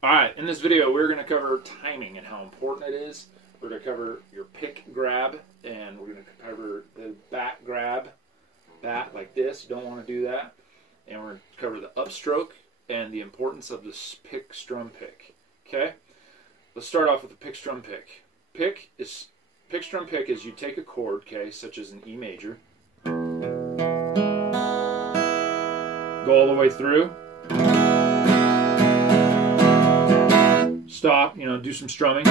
Alright, in this video we're going to cover timing and how important it is. We're going to cover your pick grab, and we're going to cover the bat grab, bat like this, you don't want to do that. And we're going to cover the upstroke and the importance of this pick strum pick. Okay? Let's start off with the pick strum pick. Pick strum pick is you take a chord, okay, such as an E major, go all the way through, stop, do some strumming,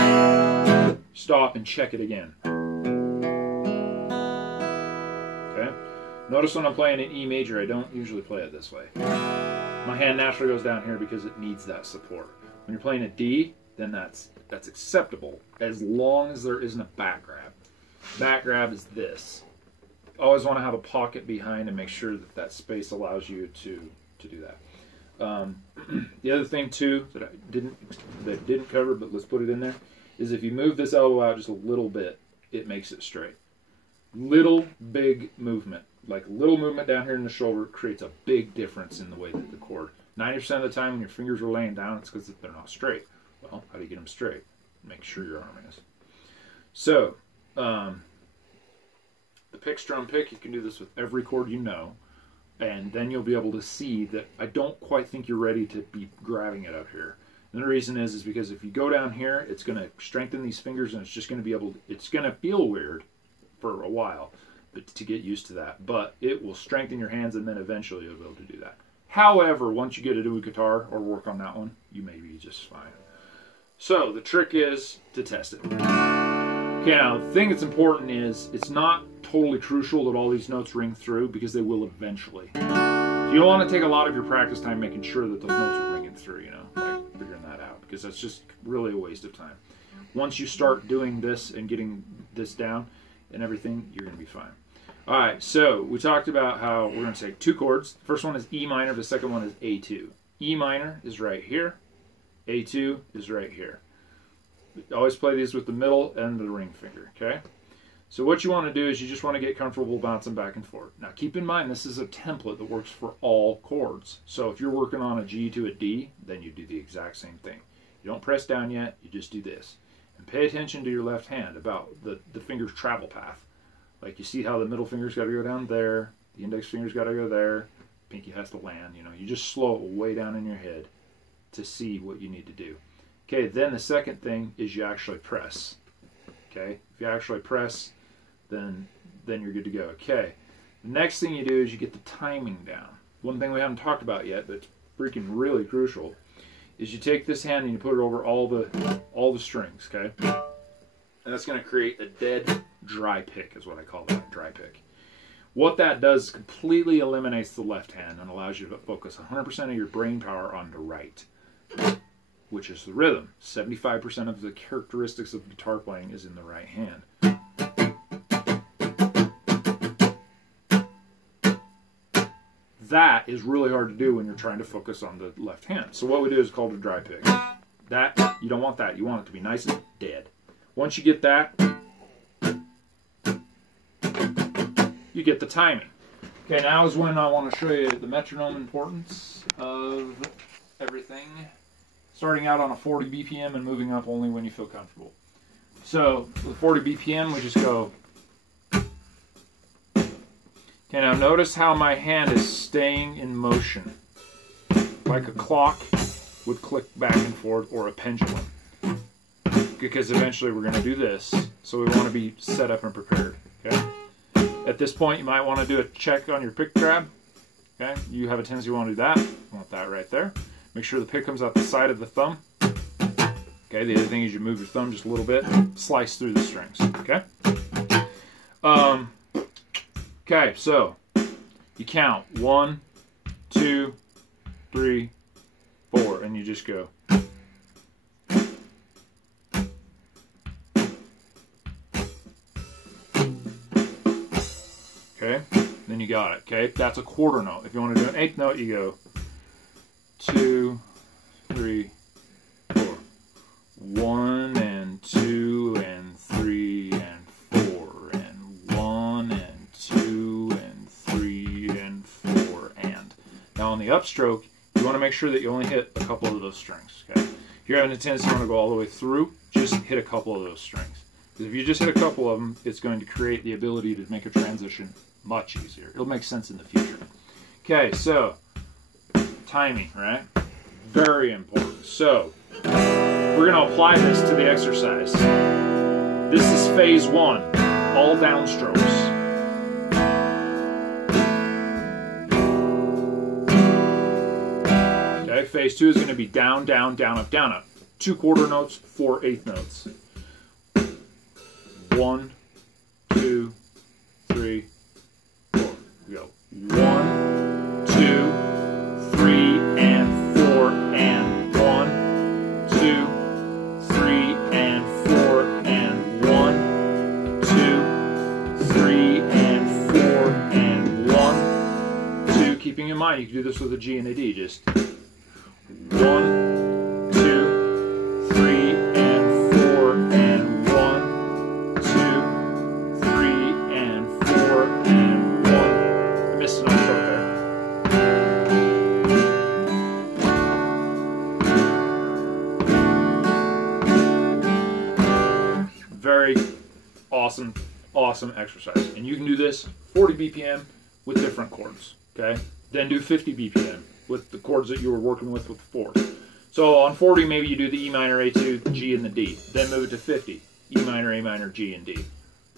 stop and check it again. Okay? Notice when I'm playing an E major, I don't usually play it this way. My hand naturally goes down here because it needs that support. When you're playing a D, then that's acceptable as long as there isn't a back grab. Back grab is this. Always want to have a pocket behind and make sure that that space allows you to do that. The other thing too that I didn't cover, but let's put it in there, is if you move this elbow out just a little bit, it makes it straight. Little big movement, like little movement down here in the shoulder, creates a big difference in the way that the chord. 90% of the time when your fingers are laying down, it's because they're not straight. Well, how do you get them straight? Make sure your arm is. So, the pick strum pick, you can do this with every chord you know, and then you'll be able to see that I don't quite think you're ready to be grabbing it up here. And the reason is because if you go down here, it's going to strengthen these fingers, and it's just going to be able to, it's going to feel weird for a while but to get used to that, but it will strengthen your hands, and then eventually you'll be able to do that. However, once you get to do a guitar or work on that one, you may be just fine. So the trick is to test it. Okay, now the thing that's important is it's not totally crucial that all these notes ring through, because they will eventually. You don't want to take a lot of your practice time making sure that those notes are ringing through, like figuring that out, because that's just really a waste of time. Once you start doing this and getting this down and everything, you're going to be fine. All right, so we talked about how we're going to take two chords. The first one is E minor, the second one is A2. E minor is right here, A2 is right here. Always play these with the middle and the ring finger, okay? So what you want to do is you just want to get comfortable bouncing back and forth. Now keep in mind this is a template that works for all chords. So if you're working on a G to a D, then you do the exact same thing. You don't press down yet, you just do this. And pay attention to your left hand about the finger's travel path. Like you see how the middle finger's got to go down there, the index finger's got to go there, pinky has to land, you just slow it way down in your head to see what you need to do. Okay, then the second thing is you actually press. Okay, if you actually press, then you're good to go. Okay, the next thing you do is you get the timing down. One thing we haven't talked about yet, but it's freaking really crucial, is you take this hand and you put it over all the strings. Okay, and that's going to create a dead dry pick, is what I call that, dry pick. What that does is completely eliminates the left hand and allows you to focus 100% of your brain power on the right, which is the rhythm. 75% of the characteristics of guitar playing is in the right hand. That is really hard to do when you're trying to focus on the left hand. So what we do is called a dry pick. That, you don't want that. You want it to be nice and dead. Once you get that, you get the timing. Okay, now is when I want to show you the metronome importance of everything. Starting out on a 40 BPM and moving up only when you feel comfortable. So, with 40 BPM, we just go. Okay, now notice how my hand is staying in motion. Like a clock would click back and forth, or a pendulum. Because eventually we're going to do this. So we want to be set up and prepared. Okay? At this point, you might want to do a check on your pick grab. Okay? You have a tendency to want to do that. You want that right there. Make sure the pick comes out the side of the thumb. Okay, the other thing is you move your thumb just a little bit, slice through the strings. Okay? Okay, so you count 1, 2, 3, 4, and you just go. Okay, then you got it. Okay, that's a quarter note. If you want to do an eighth note, you go 2, 3, 4. 1 and 2 and 3 and 4 and 1 and 2 and 3 and 4 and. Now on the upstroke, you want to make sure that you only hit a couple of those strings. Okay, If you're having a tendency to want to go all the way through, just hit a couple of those strings. Because if you just hit a couple of them, it's going to create the ability to make a transition much easier. It'll make sense in the future. Okay, so timing, right? Very important. So we're going to apply this to the exercise. This is phase 1, all downstrokes. Okay, phase 2 is going to be down, down, down, up, down, up. 2 quarter notes, 4 eighth notes. 1, 2, 3, 4. We go 1, 2, 3, and 4, and 1, 2, 3, and 4, and 1, 2, 3, and 4, and 1, 2. Keeping in mind, you can do this with a G and a D. Just 1, 2, 3, and 4, and 1, 2, 3, and 4, and 1. I missed an upstroke there. Very awesome, awesome exercise. And you can do this 40 BPM with different chords, okay? Then do 50 BPM with the chords that you were working with the fourth. So on 40, maybe you do the E minor, A2, the G, and the D. Then move it to 50, E minor, A minor, G, and D.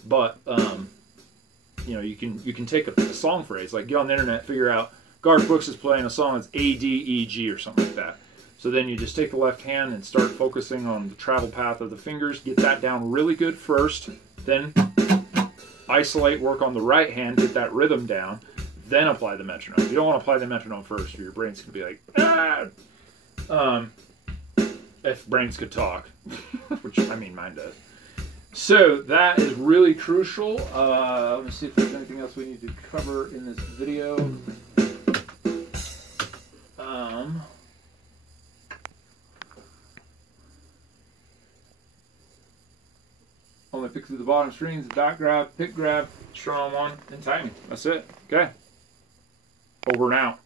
But you know, you can take a song phrase, like get on the internet, figure out Garth Brooks is playing a song that's A, D, E, G, or something like that. So then you just take the left hand and start focusing on the travel path of the fingers. Get that down really good first. Then isolate, work on the right hand, get that rhythm down. Then apply the metronome. You don't want to apply the metronome first, or your brain's going to be like, ah! If brains could talk, which I mean mine does. So that is really crucial. Let me see if there's anything else we need to cover in this video. Only pick through the bottom strings, dot grab, pick grab, strum on one, and timing. That's it. Okay. Over and out.